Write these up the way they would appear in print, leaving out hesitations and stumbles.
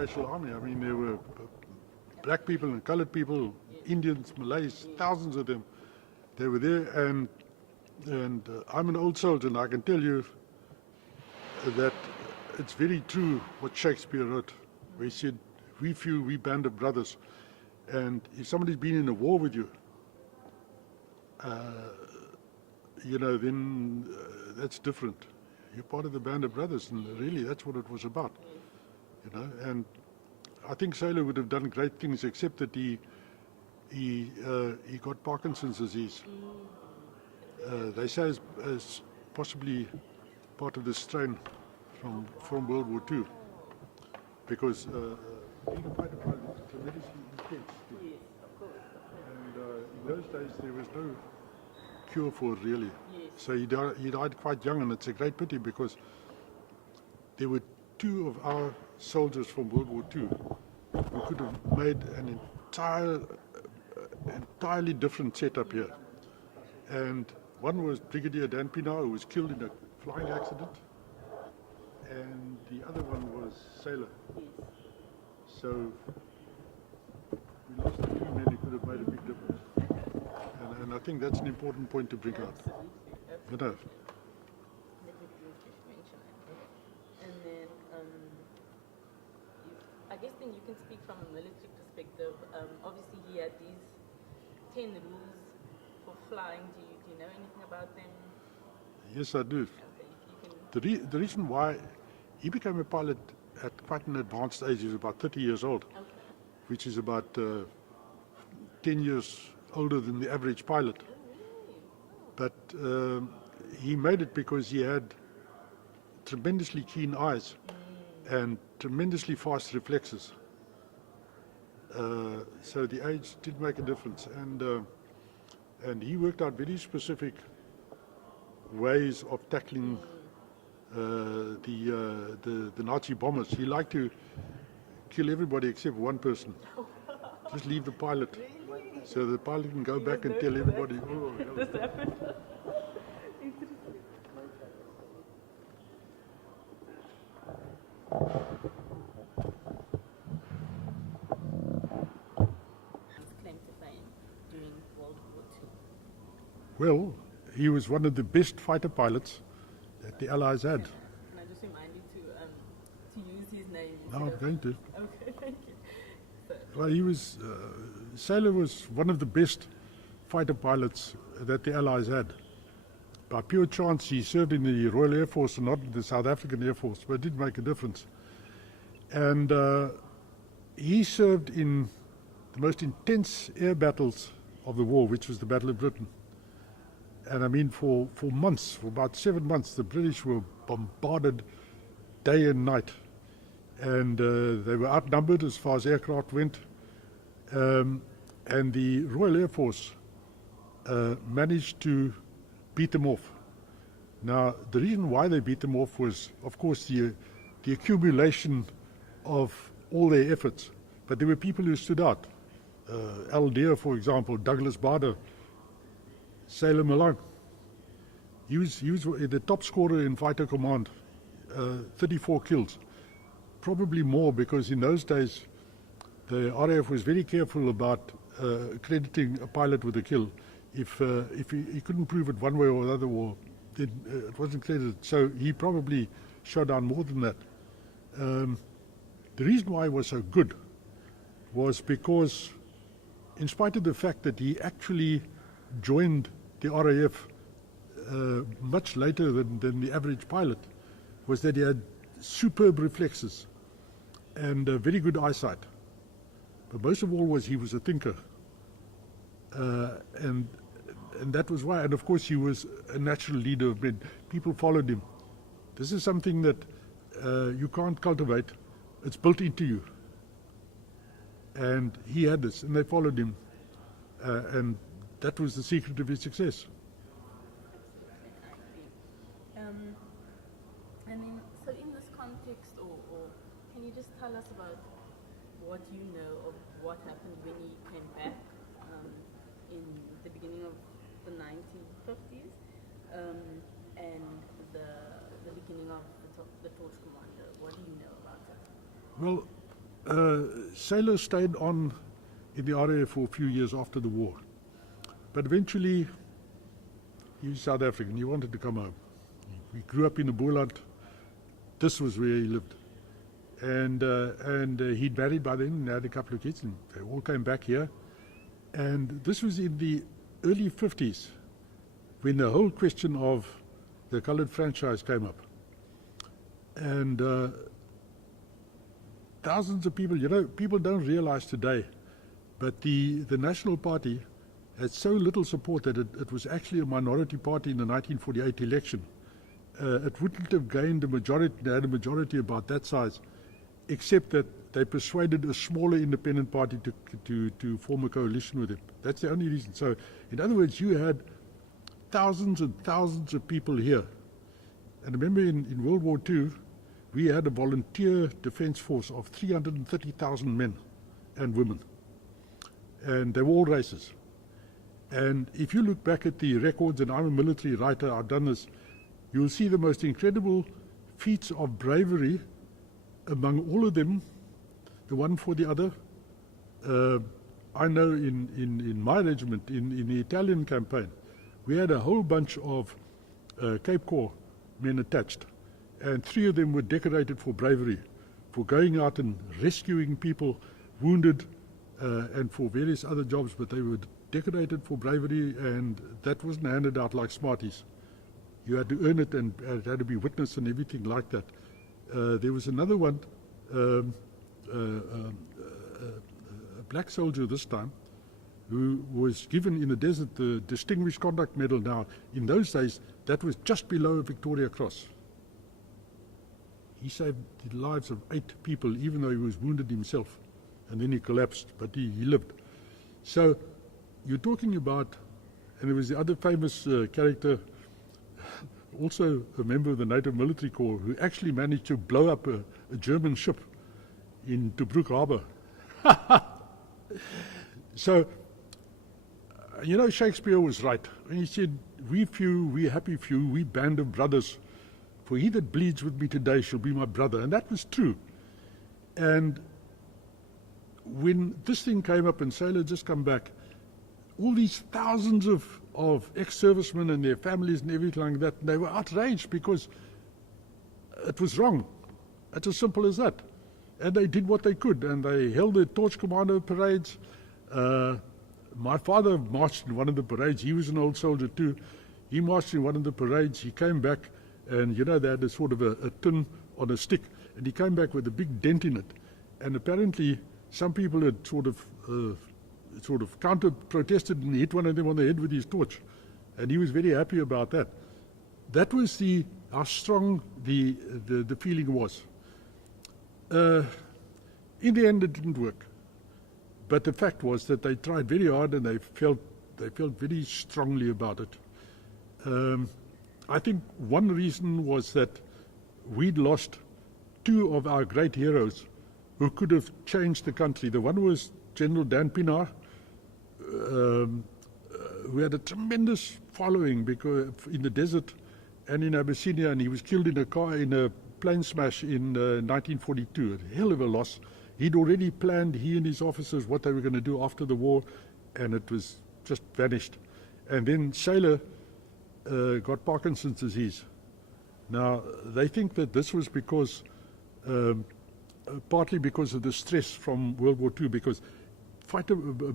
multiracial army. I mean, there were black people and colored people, Indians, Malays, thousands of them. They were there, and I'm an old soldier, and I can tell you that it's very true what Shakespeare wrote, where he said, "We few, we band of brothers." And if somebody's been in a war with you, then that's different. You're part of the band of brothers, and really that's what it was about. And I think Sailor would have done great things, except that he got Parkinson's disease. They say as possibly part of the strain from World War II, because being a fighter pilot is tremendously intense. And in those days there was no cure for it, really. So he died quite young, and it's a great pity, because there were two of our soldiers from World War II who could have made an entirely different setup here. And one was Brigadier Dan Pienaar, who was killed in a flying accident, and the other one was Sailor. So we lost the two men who could have made a big difference. And I think that's an important point to bring out. Absolutely. And then, I guess then you can speak from a military perspective. Obviously, he had these 10 rules for flying. Do you know anything about them? Yes, I do. Okay, The reason why he became a pilot at quite an advanced age, he was about 30 years old, which is about 10 years older than the average pilot. But he made it because he had tremendously keen eyes and tremendously fast reflexes. So the age did make a difference, and he worked out very specific ways of tackling the Nazi bombers. He liked to kill everybody except one person. Just leave the pilot, so the pilot can go back and tell everybody, "Oh, this happened." Claim to fame during World War II. Well, he was one of the best fighter pilots that the Allies had." Can I just remind you to use his name? No, I'm going to. Okay, thank you. So, Well, he was, Sailor was one of the best fighter pilots that the Allies had. By pure chance, he served in the Royal Air Force and not in the South African Air Force, but it did make a difference. And he served in the most intense air battles of the war, which was the Battle of Britain. And I mean, for months, for about 7 months, the British were bombarded day and night. And they were outnumbered as far as aircraft went. And the Royal Air Force managed to beat them off. Now, the reason why they beat them off was, of course, the accumulation of all their efforts. But there were people who stood out. Al Deer, for example, Douglas Bader, Sailor Malan. He was the top scorer in fighter command, 34 kills. Probably more, because in those days the RAF was very careful about crediting a pilot with a kill. If he couldn't prove it one way or the other, then it wasn't credited. So he probably shot down more than that. The reason why he was so good was because, in spite of the fact that he actually joined the RAF much later than the average pilot, was that he had superb reflexes and very good eyesight. But most of all was he was a thinker. And that was why, and of course he was a natural leader of men. People followed him. This is something that you can't cultivate. It's built into you. And he had this, and they followed him. And that was the secret of his success. And then, so in this context, or can you just tell us about what you know of what happened when he came back in the beginning of the 1950s, and the beginning of the Torch Commander? What do you know about it? Well, Sailor stayed on in the RAF for a few years after the war. But eventually, he was South African. He wanted to come home. He grew up in the Boerland. This was where he lived. And he'd married by then and had a couple of kids, and they all came back here. And this was in the early 50s, when the whole question of the coloured franchise came up. And thousands of people, people don't realize today, but the National Party had so little support that it was actually a minority party in the 1948 election. It wouldn't have gained a majority, they had a majority about that size, except that they persuaded a smaller independent party to form a coalition with it. That's the only reason. So, in other words, you had thousands and thousands of people here. And remember, in World War II, we had a volunteer defense force of 330,000 men and women. And they were all races. And if you look back at the records, and I'm a military writer, I've done this, you'll see the most incredible feats of bravery among all of them, the one for the other. I know in my regiment, in the Italian campaign, we had a whole bunch of Cape Corps men attached, and 3 of them were decorated for bravery, for going out and rescuing people wounded, and for various other jobs, but they were decorated for bravery, and that wasn't handed out like Smarties. You had to earn it, and it had to be witnessed and everything like that. There was another one, a black soldier this time, who was given in the desert the Distinguished Conduct Medal. Now, in those days, that was just below a Victoria Cross. He saved the lives of 8 people, even though he was wounded himself, and then he collapsed, but he lived. So, you're talking about, and there was the other famous character, also a member of the Native Military Corps, who actually managed to blow up a German ship in Tobruk Harbor. So, Shakespeare was right. And he said, "We few, we happy few, we band of brothers, for he that bleeds with me today shall be my brother." And that was true. And when this thing came up and Sailor had just come back, all these thousands of ex-servicemen and their families and everything like that, they were outraged because it was wrong. It's as simple as that. And they did what they could, and they held the torch commando parades. My father marched in one of the parades. He was an old soldier too. He marched in one of the parades. He came back, and they had a sort of a tin on a stick, and he came back with a big dent in it. And apparently some people had sort of counter-protested, and he hit one of them on the head with his torch. And he was very happy about that. That was how strong the feeling was. In the end, it didn't work. But the fact was that they tried very hard, and they felt very strongly about it. I think one reason was that we'd lost 2 of our great heroes who could have changed the country. The one was General Dan Pienaar, who had a tremendous following because in the desert and in Abyssinia, and he was killed in a plane smash in 1942. A hell of a loss. He'd already planned, he and his officers, what they were going to do after the war, and it was just vanished. And then Sailor got Parkinson's disease. Now, they think that this was because, partly because of the stress from World War II, because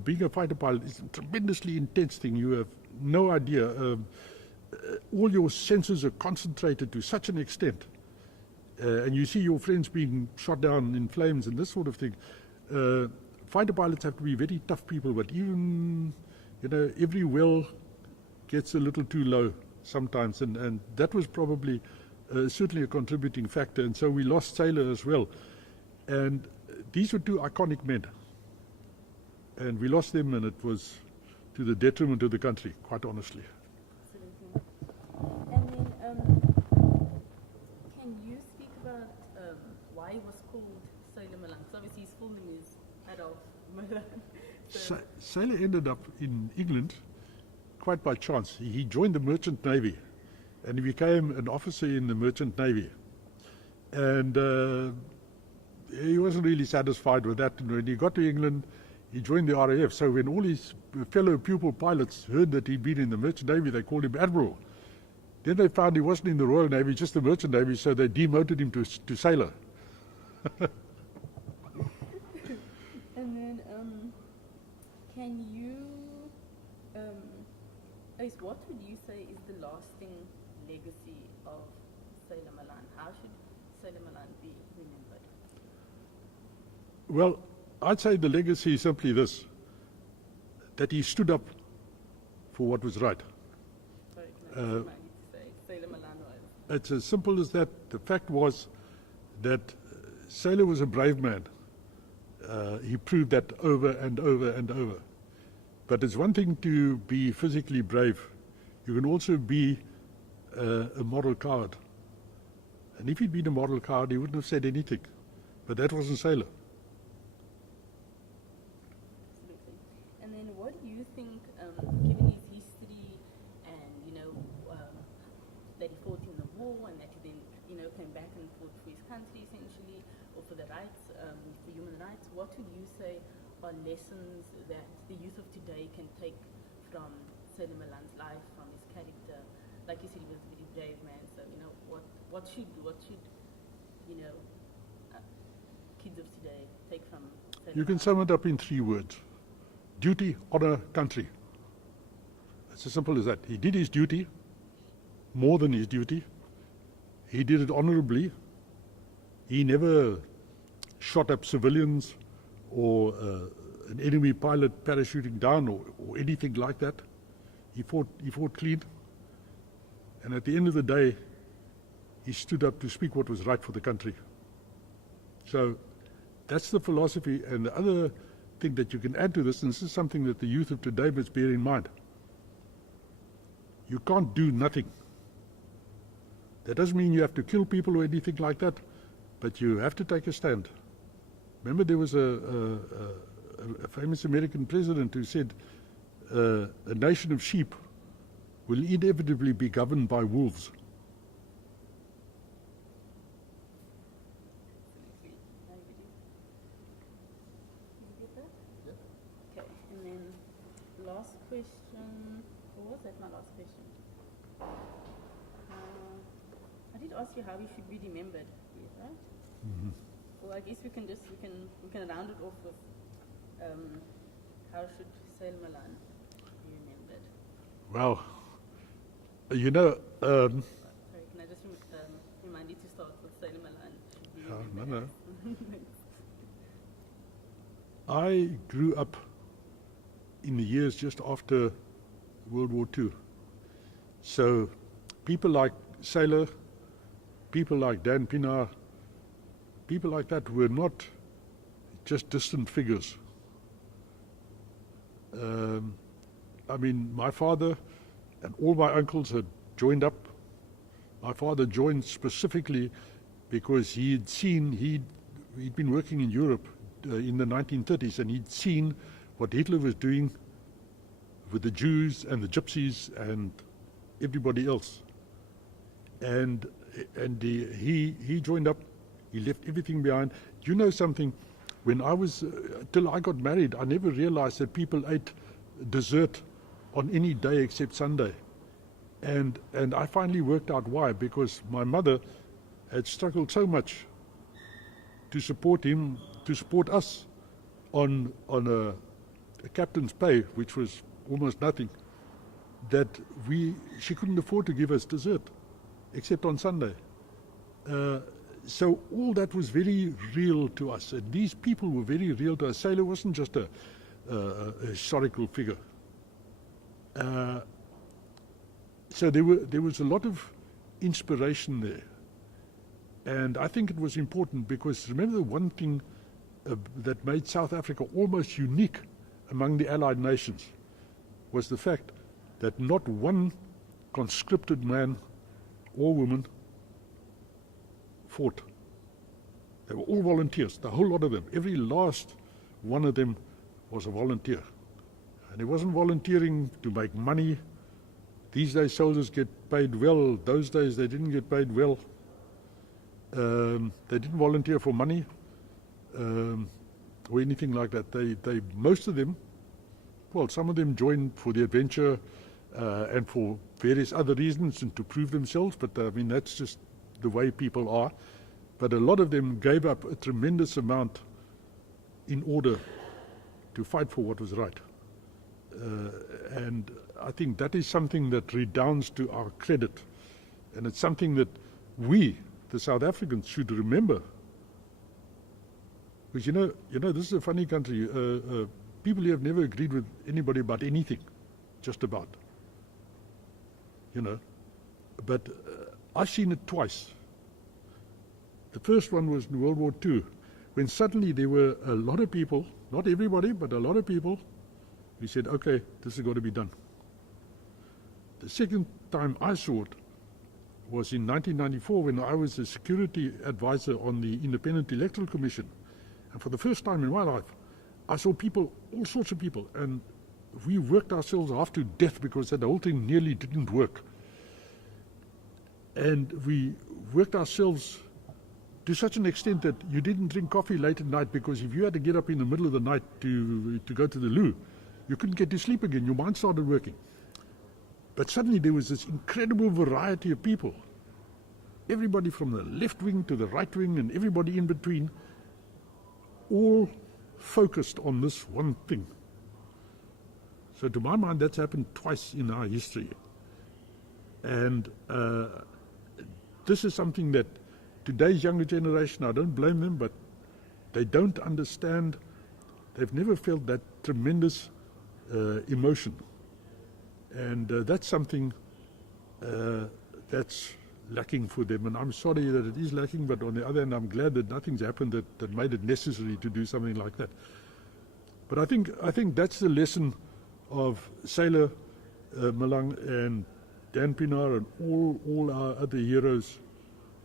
being a fighter pilot is a tremendously intense thing. You have no idea. All your senses are concentrated to such an extent. And you see your friends being shot down in flames and this sort of thing. Fighter pilots have to be very tough people, but even, every well gets a little too low sometimes, and that was probably certainly a contributing factor. And so we lost Sailor as well. And these were 2 iconic men. And we lost them, and it was to the detriment of the country, quite honestly. Absolutely. And then, can you speak about why he was called Sailor Malan? So obviously his full name is Adolf Malan. Sailor ended up in England quite by chance. He joined the Merchant Navy, and he became an officer in the Merchant Navy. And he wasn't really satisfied with that. And when he got to England, he joined the RAF. So when all his fellow pupil pilots heard that he'd been in the Merchant Navy, they called him Admiral. Then they found he wasn't in the Royal Navy, just the Merchant Navy, so they demoted him to sailor. And then, can you, what would you say is the lasting legacy of Sailor Malan? How should Sailor Malan be remembered? Well, I'd say the legacy is simply this, that he stood up for what was right. Sorry, can I just remind you to say Sailor Malan was? It's as simple as that. The fact was that Sailor was a brave man. He proved that over and over and over. But it's one thing to be physically brave. You can also be a moral coward. And if he'd been a moral coward, he wouldn't have said anything. But that wasn't Sailor. Absolutely. And then what do you think, given his history and, that he fought in the war and that he then, came back and fought for his country essentially, or for the rights, for human rights, what would you say are lessons that the youth of today can take from Sailor Malan's life, from his character? Like you said, he was a very brave man, so, what should kids of today take from Sailor You can Malan? sum it up in 3 words. Duty, honor, country. It's as simple as that. He did his duty, more than his duty. He did it honorably. He never shot up civilians or an enemy pilot parachuting down or anything like that. He fought clean. And at the end of the day, he stood up to speak what was right for the country. So that's the philosophy. And the other thing that you can add to this, and this is something that the youth of today must bear in mind. You can't do nothing. That doesn't mean you have to kill people or anything like that, but you have to take a stand. Remember, there was a famous American president who said, a nation of sheep will inevitably be governed by wolves. Absolutely. I agree. Did you get that? Yeah. Okay, and then last question. Or was that my last question? I did ask you how we should be remembered, right? Mm-hmm. Well, I guess we can round it off with how should Sailor Malan be remembered? Well, Sorry, can I just remind you to start with Sailor Malan should be remembered? no. I grew up in the years just after World War II. So people like Sailor, people like Dan Pienaar, people like that were not just distant figures. My father and all my uncles had joined up. My father joined specifically because he'd been working in Europe in the 1930s, and he'd seen what Hitler was doing with the Jews and the Gypsies and everybody else. And he joined up. He left everything behind. You know something? When I was till I got married, I never realized that people ate dessert on any day except Sunday. And I finally worked out why, because my mother had struggled so much to support him, to support us on a captain's pay, which was almost nothing, that she couldn't afford to give us dessert except on Sunday. So all that was very real to us, and these people were very real to us. Sailor wasn't just a historical figure. So there was a lot of inspiration there, and I think it was important because remember the one thing that made South Africa almost unique among the Allied nations was the fact that not one conscripted man or woman fought. They were all volunteers, the whole lot of them. Every last one of them was a volunteer. And he wasn't volunteering to make money. These days soldiers get paid well. Those days they didn't get paid well. They didn't volunteer for money. or anything like that. They most of them, well, some of them joined for the adventure and for various other reasons and to prove themselves, but I mean, that's just the way people are. But a lot of them gave up a tremendous amount in order to fight for what was right. And I think that is something that redounds to our credit. And it's something that we, the South Africans, should remember. Because you know, this is a funny country. People here have never agreed with anybody about anything, just about. You know, but I've seen it twice. The first one was in World War II, when suddenly there were a lot of people, not everybody, but a lot of people, who said, okay, this has got to be done. The second time I saw it was in 1994, when I was a security advisor on the Independent Electoral Commission. And for the first time in my life, I saw people, all sorts of people, and we worked ourselves half to death because that whole thing nearly didn't work. And we worked ourselves to such an extent that you didn't drink coffee late at night, because if you had to get up in the middle of the night to go to the loo, you couldn't get to sleep again. Your mind started working. But suddenly there was this incredible variety of people. Everybody from the left wing to the right wing and everybody in between, all focused on this one thing. So to my mind, that's happened twice in our history. And this is something that today's younger generation, I don't blame them, but they don't understand. They've never felt that tremendous emotion. And that's something that's lacking for them. And I'm sorry that it is lacking, but on the other hand, I'm glad that nothing's happened that made it necessary to do something like that. But I think that's the lesson of Sailor Malan and Dan Pienaar and all our other heroes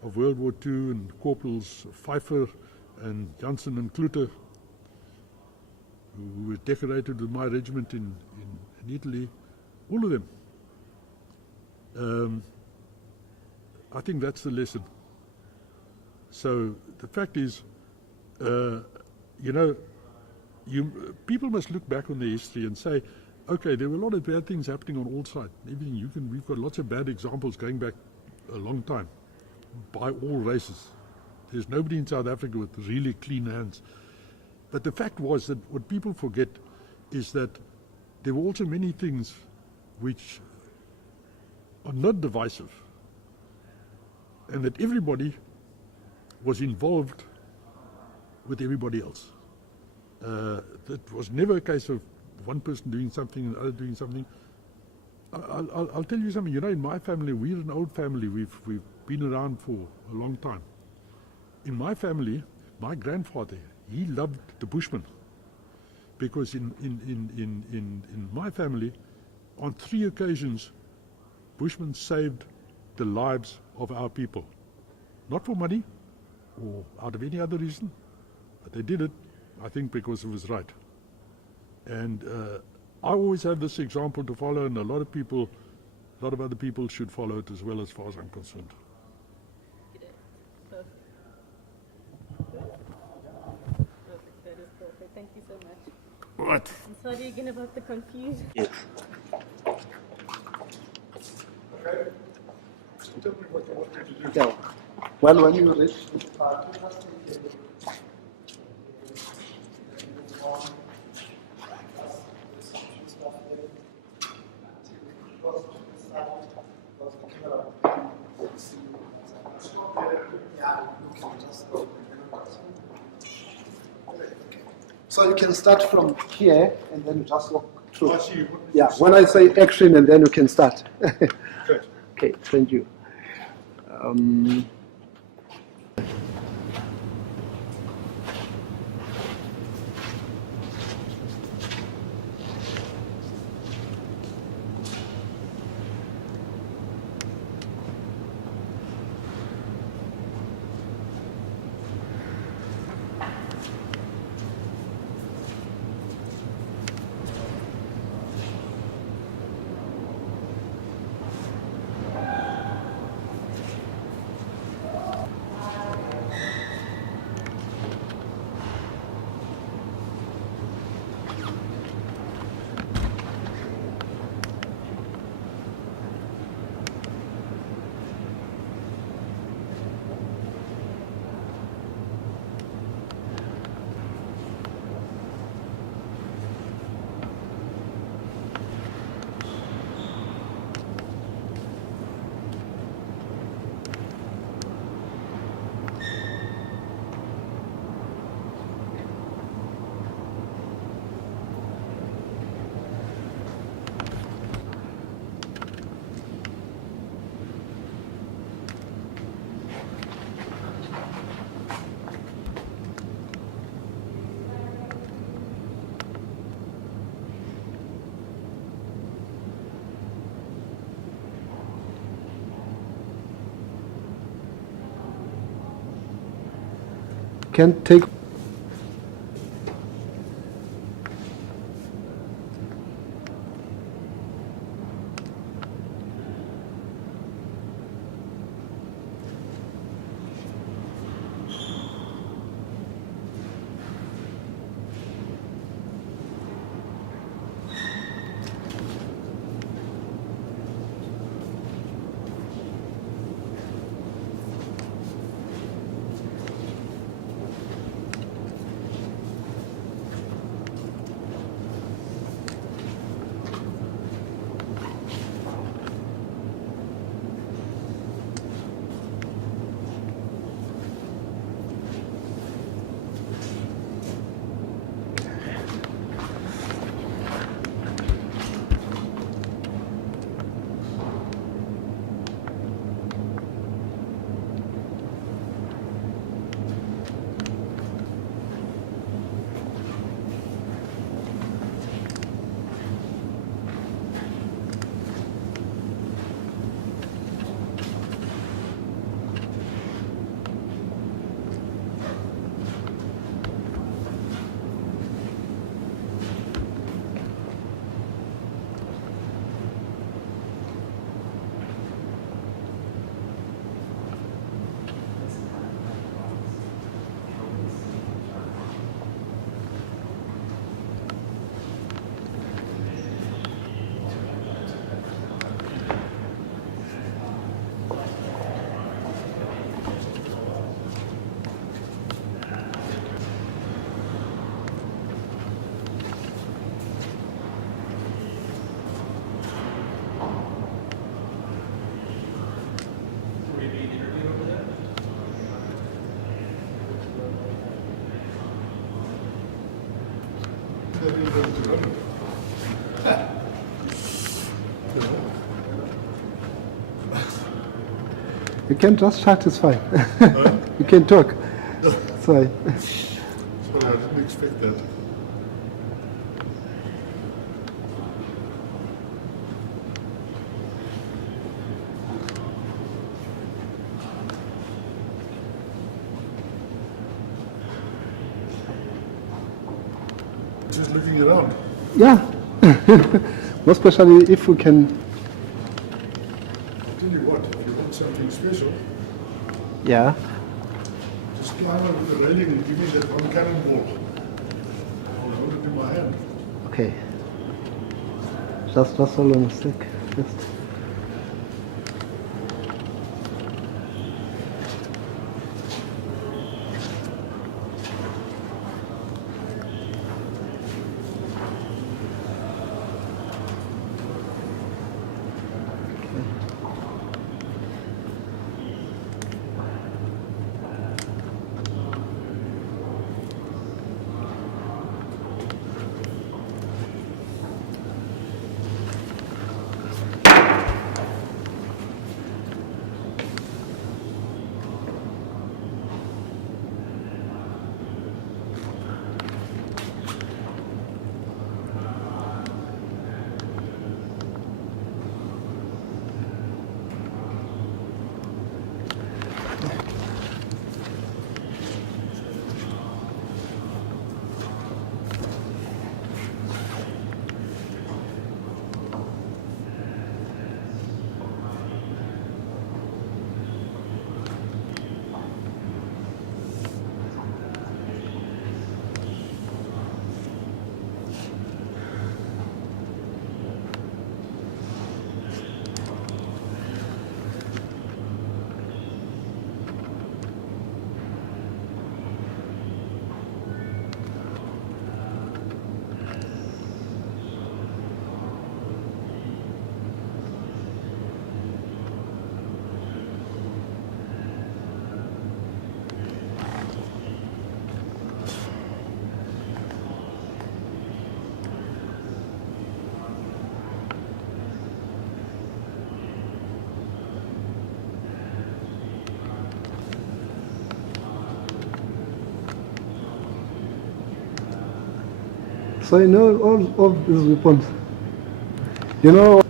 of World War II, and Corporals Pfeiffer and Janssen and Klute, who were decorated with my regiment in Italy, all of them. I think that's the lesson. So the fact is, people must look back on their history and say, okay, there were a lot of bad things happening on all sides. We've got lots of bad examples going back a long time, by all races. There's nobody in South Africa with really clean hands. But the fact was that what people forget is that there were also many things which are not divisive, and that everybody was involved with everybody else. That was never a case of one person doing something and the other doing something. I'll tell you something. In my family, we're an old family. We've been around for a long time. In my family, my grandfather, he loved the Bushmen, because in my family, on 3 occasions, Bushmen saved the lives of our people. Not for money or out of any other reason, but they did it, I think, because it was right. And I always have this example to follow, and a lot of other people should follow it as well, as far as I'm concerned. Perfect. That is perfect. Thank you so much. Right. I'm sorry again about the confusion. Yes. Okay. Tell me what you want me to do. Yeah. Well, when you reach so you can start from here and then you just walk through. Yeah, when I say action, and then you can start. Okay, thank you. can take. You can just chat, it's fine. You can talk. Sorry. Sorry, I didn't expect that. Just looking around. Yeah. More especially if we can. I'll tell you what, if you want something special, Yeah. just climb over the railing and give me that one cannonball. I'll hold it in my hand. Okay. Just hold on a sec. Just. So you know all these weapons. You know.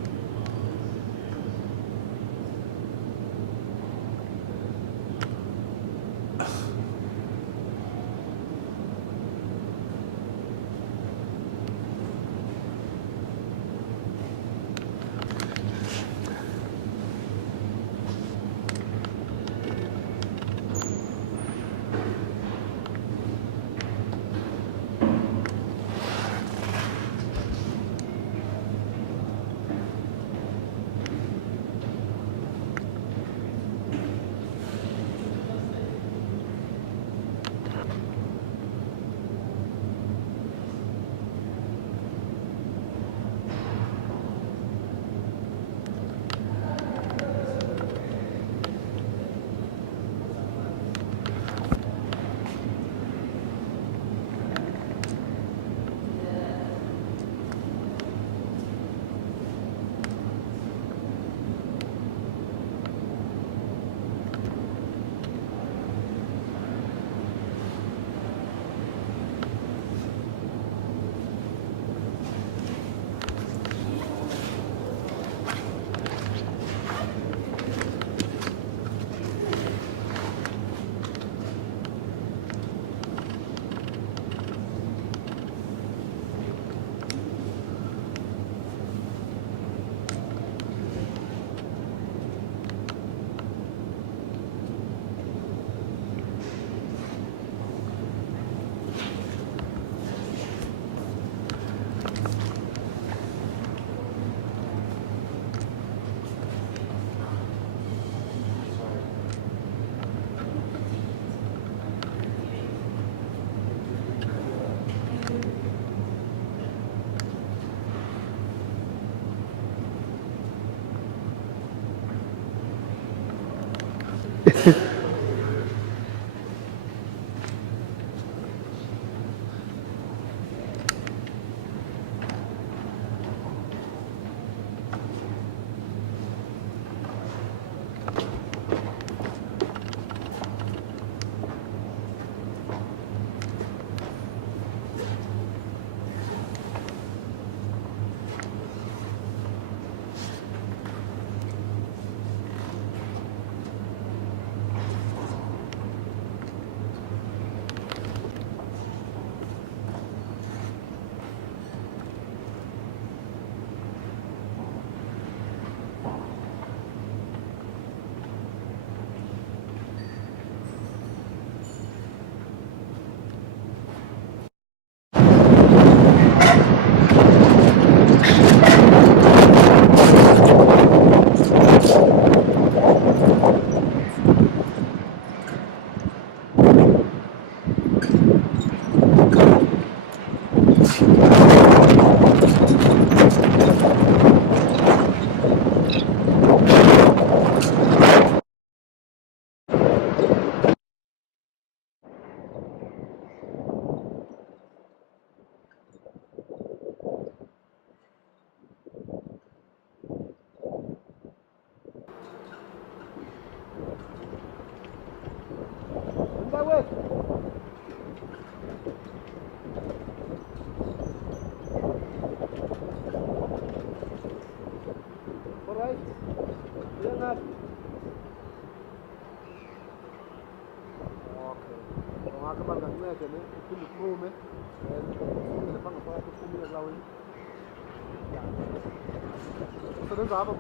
Vamos.